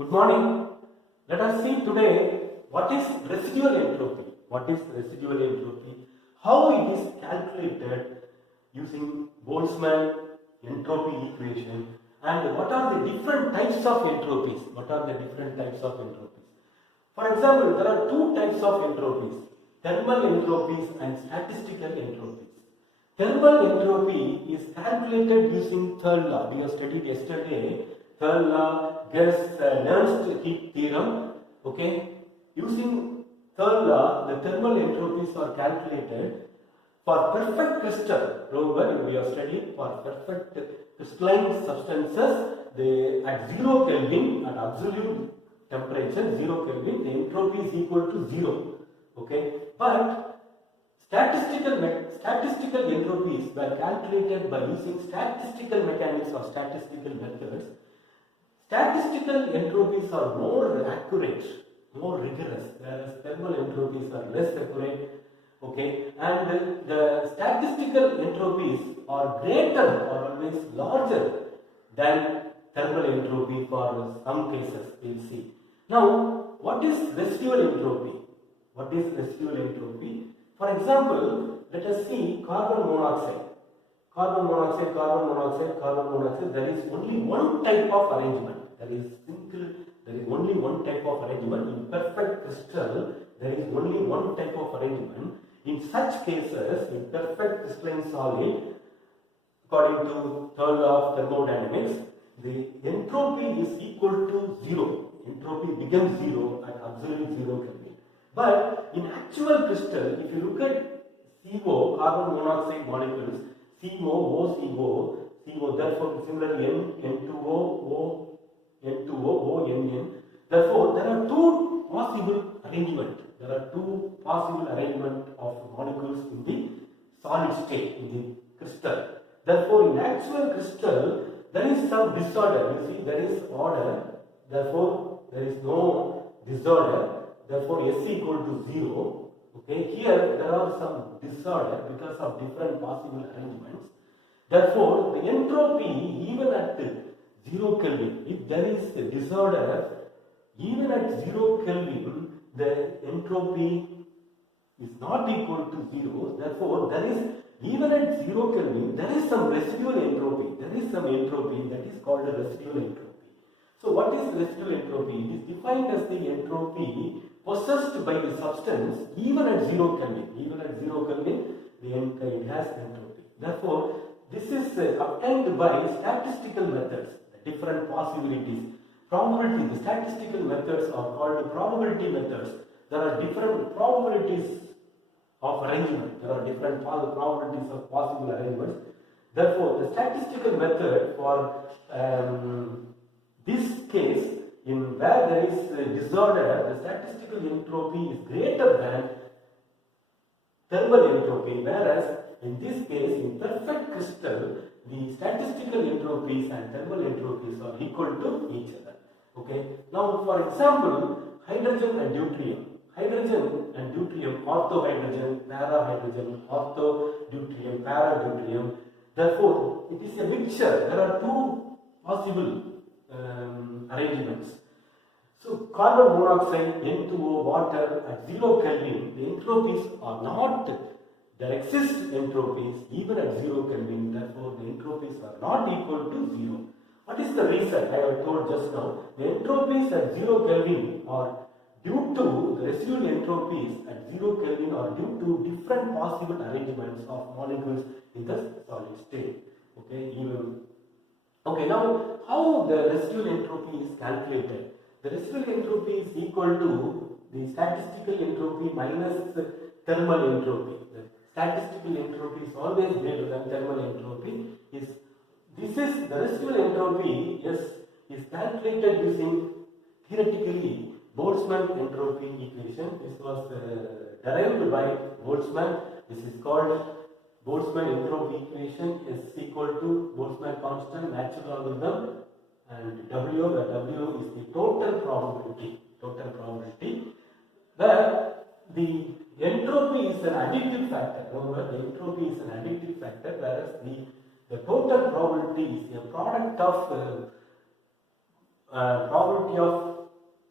Good morning. Let us see today what is residual entropy. What is residual entropy? How it is calculated using BOLTZMANN entropy equation, and what are the different types of entropies? What are the different types of entropies? For example, there are two types of entropies: thermal entropies and statistical entropies. Thermal entropy is calculated using third law. We have studied yesterday third law, Nernst heat theorem. Okay, using third law, the thermal entropies are calculated for perfect crystal. Remember, we have studied for perfect crystalline substances. They at 0 Kelvin, at absolute temperature 0 Kelvin, the entropy is equal to 0. Okay, but statistical entropies were calculated by using statistical mechanics or statistical methods. Statistical entropies are more accurate, more rigorous, whereas thermal entropies are less accurate. Okay, and the statistical entropies are greater or always larger than thermal entropy for some cases. We'll see. Now, what is residual entropy? What is residual entropy? For example, let us see carbon monoxide. Carbon monoxide, carbon monoxide, carbon monoxide. There is only one type of arrangement. There is only one type of arrangement. In perfect crystal, there is only one type of arrangement. In such cases, in perfect crystalline solid, according to third law of thermodynamics, the entropy is equal to 0. Entropy becomes 0 at absolute 0 Kelvin. But in actual crystal, if you look at CO, carbon monoxide molecules, CO, therefore similarly N2O, ONN. Therefore, there are two possible arrangements. There are two possible arrangements of molecules in the solid state, in the crystal. Therefore, in actual crystal, there is some disorder. You see, there is order. Therefore, there is no disorder. Therefore, S equal to 0. Okay, here there are some disorder because of different possible arrangements. Therefore, the entropy even at 0 Kelvin, if there is a disorder, even at 0 Kelvin, the entropy is not equal to 0. Therefore, there is, even at 0 Kelvin, there is some residual entropy. There is some entropy that is called a residual entropy. So, what is residual entropy? It is defined as the entropy possessed by the substance even at 0 Kelvin. Even at 0 Kelvin, it has entropy. Therefore, this is obtained by statistical methods, different possibilities. Probability, the statistical methods are called probability methods. There are different probabilities of arrangement. There are different probabilities of possible arrangements. Therefore, the statistical method for this case, in where there is a disorder, the statistical entropy is greater than thermal entropy, whereas in this case, in perfect crystal, the statistical entropies and thermal entropies are equal to each other. Okay. Now, for example, hydrogen and deuterium. Hydrogen and deuterium, orthohydrogen, para-hydrogen, ortho-deuterium, para-deuterium. Therefore, it is a mixture. There are two possible arrangements. So, carbon monoxide, N2O, water at 0 Kelvin, the entropies are not, there exist entropies even at 0 Kelvin, therefore the entropies are not equal to 0. What is the reason? I have told just now. The entropies at 0 Kelvin are due to, the residual entropies at 0 Kelvin are due to different possible arrangements of molecules in the solid state. Okay, now how the residual entropy is calculated? The residual entropy is equal to the statistical entropy minus the thermal entropy. The statistical entropy is always greater than thermal entropy. This is the residual entropy is calculated using theoretically BOLTZMANN entropy equation. This was derived by Boltzmann. This is called BOLTZMANN entropy equation. is equal to Boltzmann constant, natural logarithm, and W, where W is the total probability, where the entropy is an additive factor. Remember, the entropy is an additive factor, whereas the total probability is a product of probability of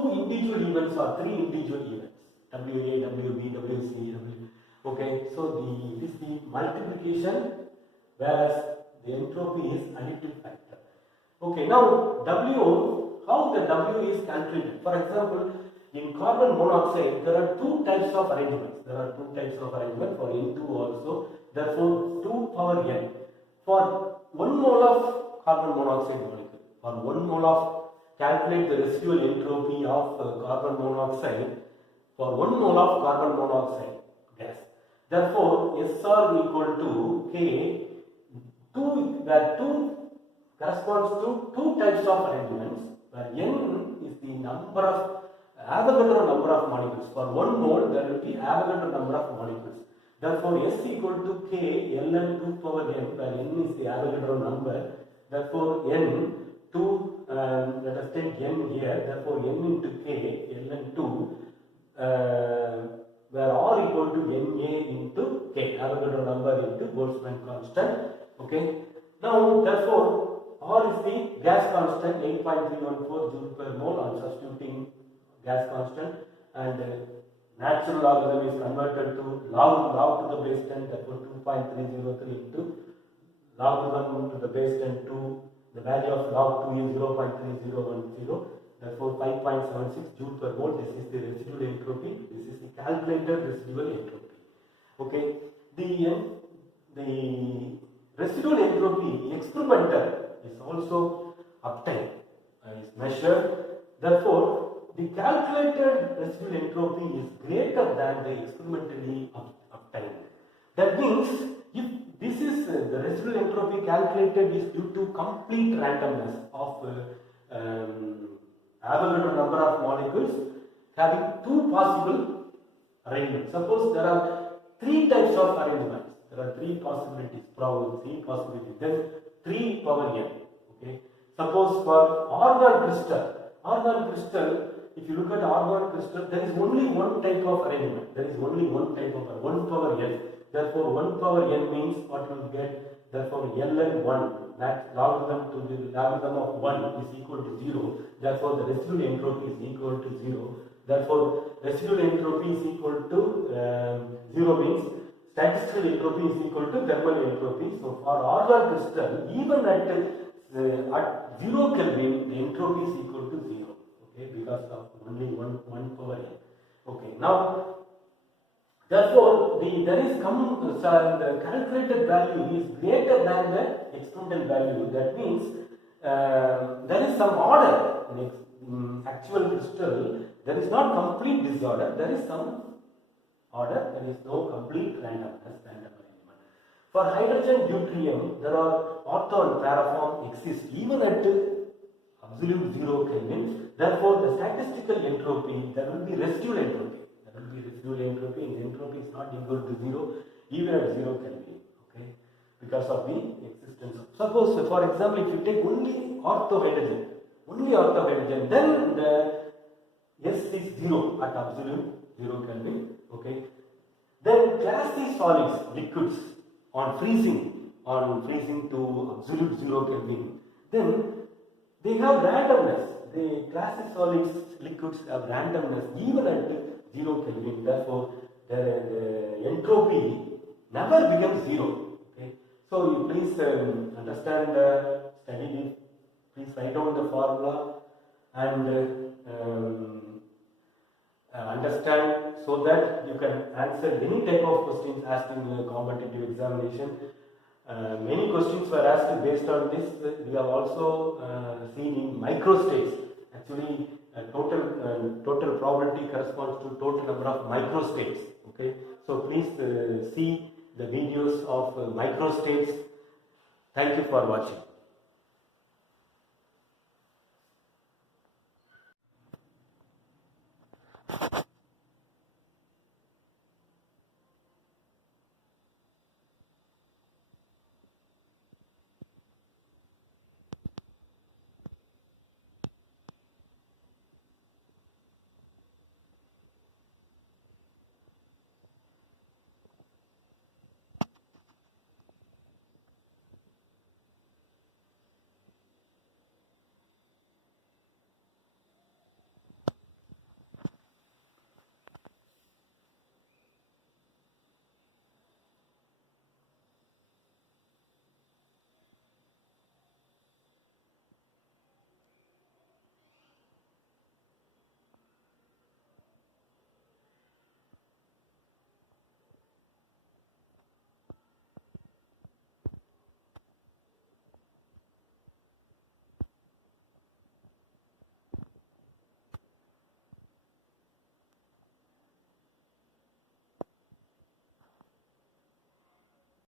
two individual events or three individual events, WA, WB, WC, okay, so this is the multiplication, whereas the entropy is additive factor. Okay, now W, how the W is calculated? For example, in carbon monoxide, there are two types of arrangements. There are two types of arrangement for N2 also. Therefore, 2 power N. For 1 mole of carbon monoxide molecule, or 1 mole of, calculate the residual entropy of carbon monoxide for 1 mole of carbon monoxide gas. Therefore, SR equal to K, where 2 corresponds to two types of arrangements, where N is the number of Avogadro number of molecules. For 1 mole, there will be Avogadro number of molecules. Therefore, S equal to K ln 2 power N, where N is the Avogadro number. Therefore, N 2, let us take N here. Therefore, N into K ln 2, where R equal to Na into K, Avogadro number into Boltzmann constant. Okay. Now, therefore, R is the gas constant 8.314 joule per mole on substituting gas constant, and natural logarithm is converted to log to the base 10, therefore 2.303 into logarithm to the base 10 to the value of log 2 is 0.3010, therefore 5.76 joule per mole. This is the residual entropy. This is the calculated residual entropy. Okay, the residual entropy experimental is also obtained, is measured. Therefore, the calculated residual entropy is greater than the experimentally obtained. That means, if this is the residual entropy calculated is due to complete randomness of Avogadro number of molecules having two possible arrangements. Suppose there are three types of arrangements. There are three possibilities, probably possibilities. Then 3 power N. Okay. Suppose for argon crystal, if you look at argon crystal, there is only one type of arrangement. There is only one type of 1 power N. Therefore, 1 power N means what you will get. Therefore, ln 1, that logarithm to the logarithm of 1 is equal to 0. Therefore, the residual entropy is equal to 0. Therefore, residual entropy is equal to 0 means statistical entropy is equal to thermal entropy. So, for argon crystal, even at 0 Kelvin, the entropy is equal to 0. Okay, because of only 1 power N. Okay, now therefore the calculated value is greater than the experimental value. That means there is some order in actual crystal. There is not complete disorder. There is some order. There is no complete randomness, random arrangement. For hydrogen deuterium, there are ortho and paraform exist even at absolute 0 Kelvin. Therefore, the statistical entropy, there will be residual entropy. There will be residual entropy, and the entropy is not equal to 0 even at 0 Kelvin. Okay, because of the existence of. Suppose, for example, if you take only ortho hydrogen, then the S is 0 at absolute 0 Kelvin. Okay, then class C solids, liquids on freezing to absolute 0 Kelvin, then they have randomness. The class C solids, liquids have randomness even at 0 Kelvin. Therefore, the entropy never becomes 0. Okay, so you please understand, study it. Please write down the formula and understand, so that you can answer any type of questions asked in a competitive examination. Many questions were asked based on this. We have also seen in microstates. Actually, total probability corresponds to total number of microstates. Okay, so please see the videos of microstates. Thank you for watching.